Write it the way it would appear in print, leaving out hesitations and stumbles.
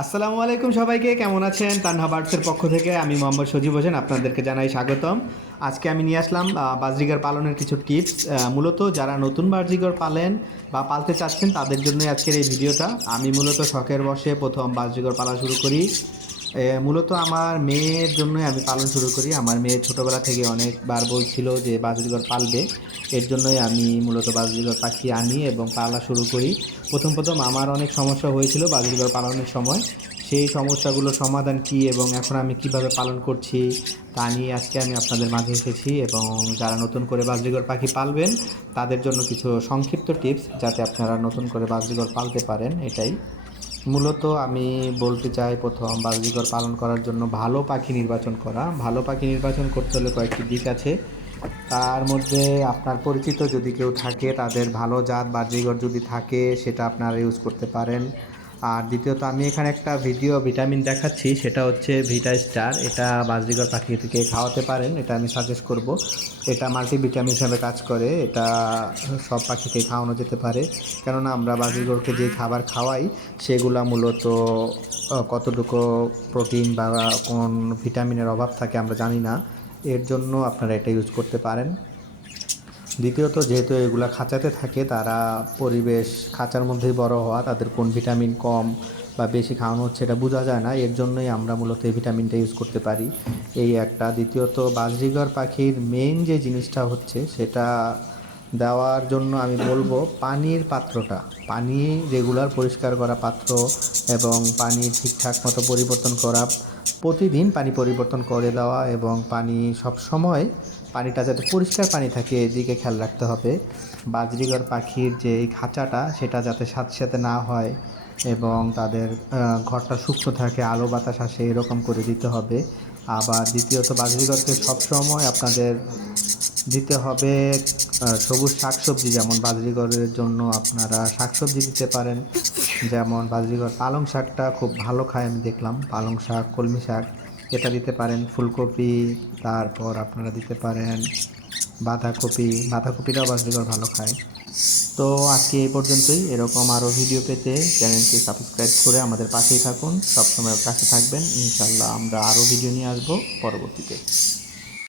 আসসালামু আলাইকুম সবাইকে, কেমন আছেন? তানহা বার্ডসের পক্ষ থেকে আমি মোহাম্মদ সজীব হোসেন আপনাদেরকে জানাই স্বাগতম। আজকে আমি নিয়ে আসলাম বাজরিগার পালনের কিছু টিপস। মূলত যারা নতুন বাজরিগর পালেন বা পালতে চাচ্ছেন তাদের জন্যই আজকের এই ভিডিওটা। আমি মূলত শখের বশে প্রথম বাজরিগর পালা শুরু করি। মূলত আমার মেয়ের জন্যই আমি পালন শুরু করি। আমার মেয়ে ছোটোবেলা থেকে অনেকবার বলছিল যে বাজরিগর পালবে। এর জন্যই আমি মূলত বাজরিগর পাখি আনি এবং পালা শুরু করি। প্রথম আমার অনেক সমস্যা হয়েছিল বাজরিগর পালনের সময়। সেই সমস্যাগুলোর সমাধান কী এবং এখন আমি কিভাবে পালন করছি তা নিয়ে আজকে আমি আপনাদের মাঝে এসেছি, এবং যারা নতুন করে বাজরিগর পাখি পালবেন তাদের জন্য কিছু সংক্ষিপ্ত টিপস যাতে আপনারা নতুন করে বাজরিগর পালতে পারেন, এটাই মূলত আমি বলতে চাই। প্রথম বাজরিগর পালন করার জন্য ভালো পাখি নির্বাচন করা। ভালো পাখি নির্বাচন করতে হলে কয়েকটি দিক আছে। তার মধ্যে আপনার পরিচিত যদি কেউ থাকে, তাদের ভালো জাত বাজরিগর যদি থাকে সেটা আপনারা ইউজ করতে পারেন। আর দ্বিতীয়ত আমি এখানে একটা ভিটামিন দেখাচ্ছি, সেটা হচ্ছে ভিটা স্টার। এটা বাজরিগর পাখিকে খাওয়াতে পারেন, এটা আমি সাজেস্ট করব। এটা মাল্টিভিটামিন হিসাবে কাজ করে, এটা সব পাখিকে খাওয়ানো যেতে পারে। কেননা আমরা বাজরিগরকে যে খাবার খাওয়াই সেগুলা মূলত কতটুকু প্রোটিন বা কোন ভিটামিনের অভাব থাকে আমরা জানি না। এর জন্য আপনারা এটা ইউজ করতে পারেন। দ্বিতীয়ত, যেহেতু এগুলা খাঁচাতে থাকে, তারা পরিবেশ খাঁচার মধ্যেই বড় হওয়া, তাদের কোন ভিটামিন কম বা বেশি খাওয়ানো হচ্ছে এটা বোঝা যায় না। এর জন্যই আমরা মূলত এই ভিটামিনটা ইউজ করতে পারি, এই একটা। দ্বিতীয়ত, বাজরিগর পাখির মেইন যে জিনিসটা হচ্ছে সেটা দেওয়ার জন্য আমি বলবো পানির পাত্রটা, পানি রেগুলার পরিষ্কার করা পাত্র এবং পানি ঠিকঠাক মতো পরিবর্তন করা, প্রতিদিন পানি পরিবর্তন করে দেওয়া এবং পানি সব সময় পানিটা যাতে পরিষ্কার পানি থাকে এদিকে খেয়াল রাখতে হবে। বাজরিগর পাখির যে এই খাঁচাটা সেটা যাতে স্যাঁতসেঁতে না হয় এবং তাদের ঘরটা শুকনো থাকে, আলো বাতাস আসে এরকম করে দিতে হবে। আবার দ্বিতীয়ত, বাজরিগরকে সবসময় আপনাদের দিতে হবে সবুজ শাকসবজি। যেমন বাজরিগরের জন্য আপনারা শাকসবজি দিতে পারেন, যেমন বাজরিগর পালং শাকটা খুব ভালো খায় আমি দেখলাম, পালং শাক, কলমি শাক এটা দিতে পারেন। ফুলকপি, তারপর আপনারা দিতে পারেন বাঁধাকপিটাও বাজরিগর ভালো খায়। তো আজকে এই পর্যন্তই। এরকম আরও ভিডিও পেতে চ্যানেলটি সাবস্ক্রাইব করে আমাদের পাশেই থাকুন, সবসময় পাশে থাকবেন। ইনশাল্লাহ আমরা আরও ভিডিও নিয়ে আসবো পরবর্তীতে।